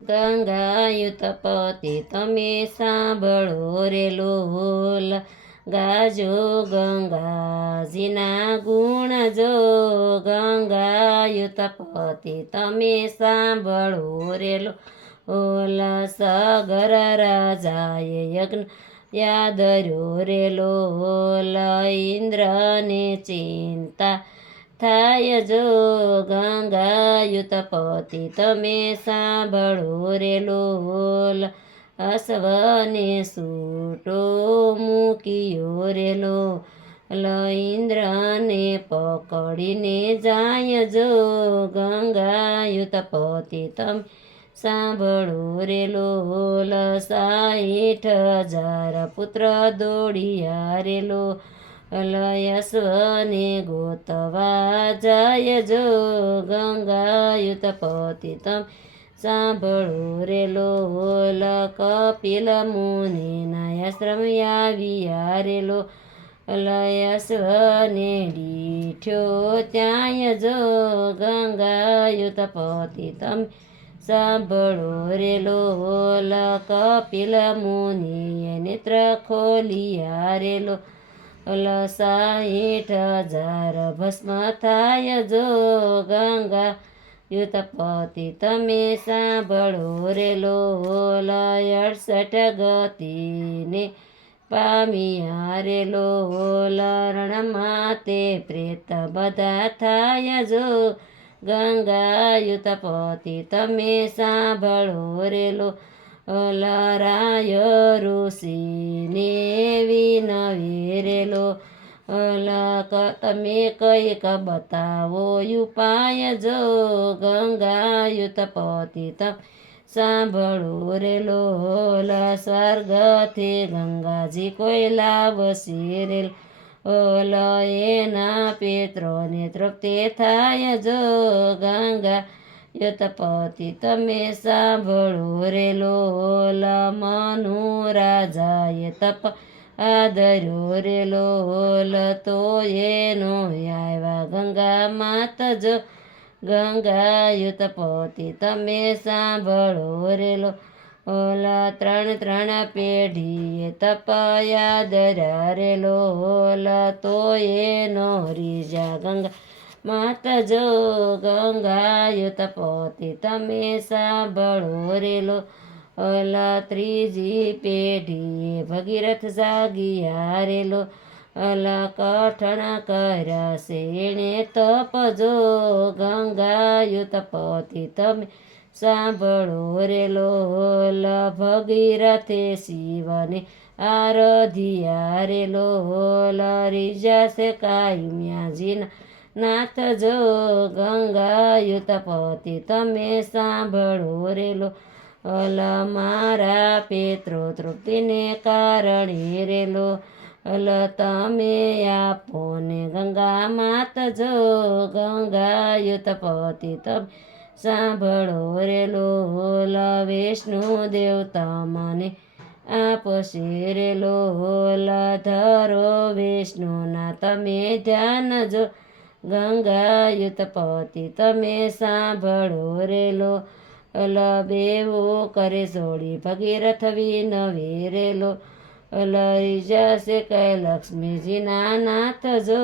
ગંગાયુતપતિ તમે સાંભળો રે લોલ, ગાજો ગંગાજીના ગુણ જો. ગંગાયુતપતિ તમે સાંભળો રે લોલ, સગર રાજાએ યજ્ઞ યાદર્યો રે લોલ, ઇન્દ્રને ચિંતા થાય જો. ગંગાયુતપતિ તમે સાંભળો રે લોલ, અશ્વને સૂટો મૂક્યો રે લોલ, ઇન્દ્રને પકડીને જાય જો. ગંગાયુતપતિ તમે સાંભળો રે લોલ, 60,000 પુત્ર દોડિયા રે લોલ, અશ્વને ગોતવા જાય જો. ગંગાયુતપતિ તમે સાંભળો રે લોલ, કપિલ મુનિના આશ્રમ આવ્યા રે લોલ, અશ્વને દીઠ્યો ત્યાંય જો. ગંગાયુતપતિ તમે સાંભળો રે લોલ, કપિલ મુનિએ નેત્ર ખોલિયા રે લોલ, 60,000 ભસ્મ થાય જો. ગંગાયુતપતિ તમે સાંભળો રે લોલ, 68 ગતિને પામ્યા રે લોલ, રણમાં તે પ્રેત બધા થાય જો. ગંગાયુતપતિ તમે સાંભળો રે લોલ, રાય ઋષિને વિનવે રે લોલ, તમે કંઈક બતાવો ઉપાય જો. ગંગાયુતપતિ તમે સાંભળો રે લોલ, સ્વર્ગથી ગંગાજી કોઈ લાવશે રે લોલ, એના પિત્રોને તૃપ્તિ થાય જો. ગંગાયુતપતિ તમે સાંભળો રે લોલ, મનુ રાજાએ તપ આદર્યો રે લોલ, તો એનો આવ્યા ગંગા માત જો. ગંગાયુતપતિ તમે સાંભળો રે લોલ, 3 પેઢીએ તપ આદર્યા રે લોલ, તો એનો રીજા ગંગા માત જો. ગંગાયુતપતિ તમે સાંભળો રે લોલ, 3જી પેઢીએ ભગીરથ જાગિયા રે લોલ, કઠણ કર્યા છે એણે તપ જો. ગંગાયુતપતિ તમે સાંભળો રે લોલ, ભગીરથે શિવને આરાધ્યા રે લોલ, રીજાશે કાયમ્યાજીના નાથ જો. ગંગાયુતપતિ તમે સાંભળો રે લોલ, મારા પિત્રો તૃપ્તિને કારણે રે લોલ, તમે આપો ને ગંગા માત જો. ગંગાયુતપતિ તમે સાંભળો રે લોલ, વિષ્ણુદેવ તમને આપશે રે લોલ, ધરો વિષ્ણુના તમે ધ્યાન જો. ગંગાયુતપતિ તમે સાંભળો રે લોલ, બેવું કરે જોડી ભગીરથ વિનવે રે લોલ, રીજાશે કઈ લક્ષ્મીજીના નાથ જો.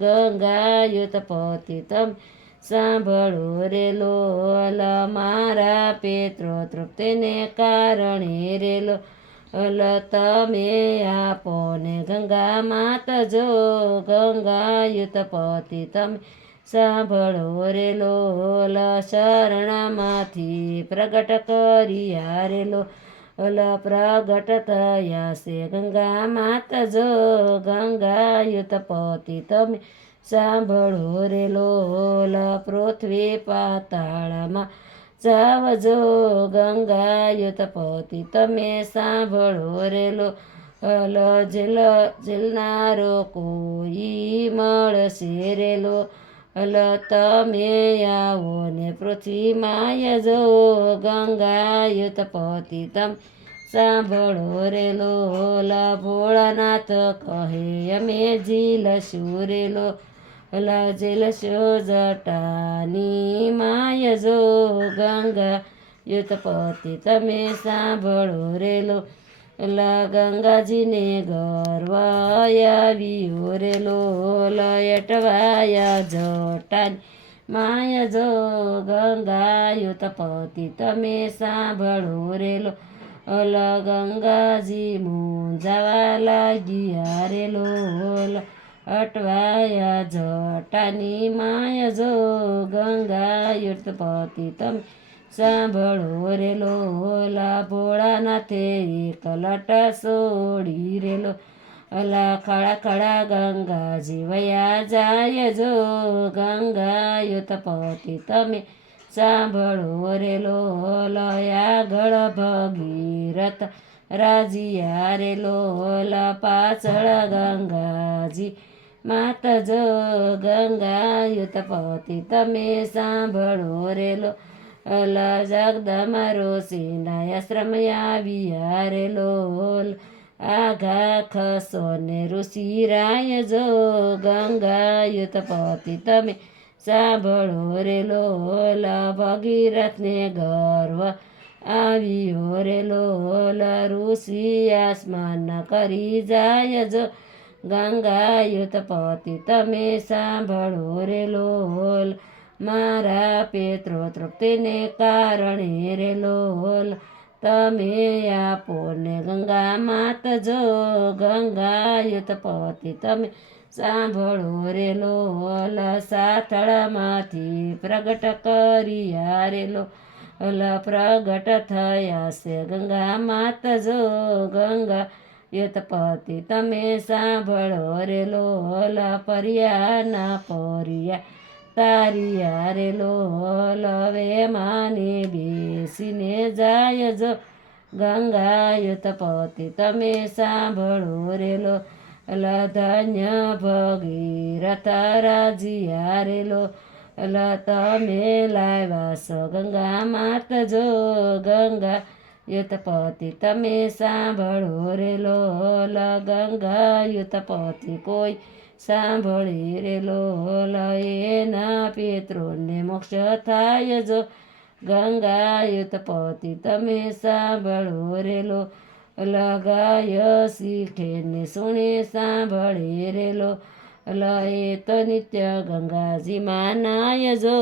ગંગાયુતપતિ તમે સાંભળો રે લોલ, મારા પિત્રો તૃપ્તિને કારણે રે લોલ, તમે આપો ને ગંગા માત જો. ગંગાયુતપતિ તમે સાંભળો રે લોલ, શરણમાંથી પ્રગટ કર્યા રે લોલ, પ્રગટ થયા છે ગંગા માત જો. ગંગાયુતપતિ તમે સાંભળો રે લોલ, પૃથ્વી પાતાળમાં જાવજો. ગંગાયુતપતિ તમે સાંભળો રે લોલ, ઝીલનારો કોઈ મળશે રે લોલ, તમે આવો ને પૃથ્વી માય જો. ગંગાયુતપતિ તમે સાંભળો રે લોલ, ભોળાનાથ કહે અમે ઝીલશું રે લોલ, ઝીલશો જટાની માય જો. ગંગા યુતપતિ તમે સાંભળો રે લો ગંગાજીને ગર્વ આવ્યો રે લોલ અટવાયા જટાની માય જો ગંગા યુતપતિ તમે સાંભળો રે લો ગંગાજી મૂંઝાવા લાગ્યા રે લોલ અટવાયા જટાની માય જો ગંગા યુતપતિ તમે સાંભળો રે લોલા ભોળાનાથે એક લટ સોડી રેલો અલા ખડા ખડા ગંગાજી વયા જાય જો ગંગા યુતપતિ તમે સાંભળો રે લોલયા ગળ ભગીરથ રાજીયા રે લોલા પાછળ ગંગાજી માત જો ગંગા યુતપતિ તમે સાંભળો રે લો જગદમા ઋષિના આશ્રમ આવ્યા રે લોલ આઘા ખસો ને ઋષિરાય જો ગંગા યુતપતિ તમે સાંભળો રે લોલ ભગીરથને ગર્વ આવ્યો રે લોલ ઋષિ આસમાન કરી જાય જો ગંગા યુતપતિ તમે સાંભળો રે લોલ મારા પિતૃ તૃપ્તિને કારણે રે લોલ તમે આપો ને ગંગા માત જો ગંગા યુતપતિ તમે સાંભળો રે લોલ સાથળમાંથી પ્રગટ કર્યા રે લોલ પ્રગટ થયા છે ગંગા માત જો ગંગા યુતપતિ તમે સાંભળો રે લોલ પર્યાના પર્યા તારિયા રે લોલ વે માને બેસીને જાય જો ગંગા યુતપતિ તમે સાંભળો રે લોલ ધન્ય ભગીરથ રાજીયા રે લોલ તમે લાવ્યા છો ગંગા માત જો ગંગા યુતપતિ તમે સાંભળો રે લોલ ગંગા યુતપતિ કોઈ સાંભળી રે લોલ એના પિતૃને મોક્ષ થાય જો ગંગા યુતપતિ તમે સાંભળો રે લોલ ગાય શીખે ને સુણે સાંભળે રે લોલ એ તો નિત્ય ગંગાજી માનાય જો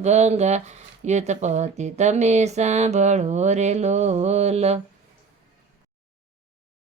ગંગા યુતપતિ તમે સાંભળો રે લોલ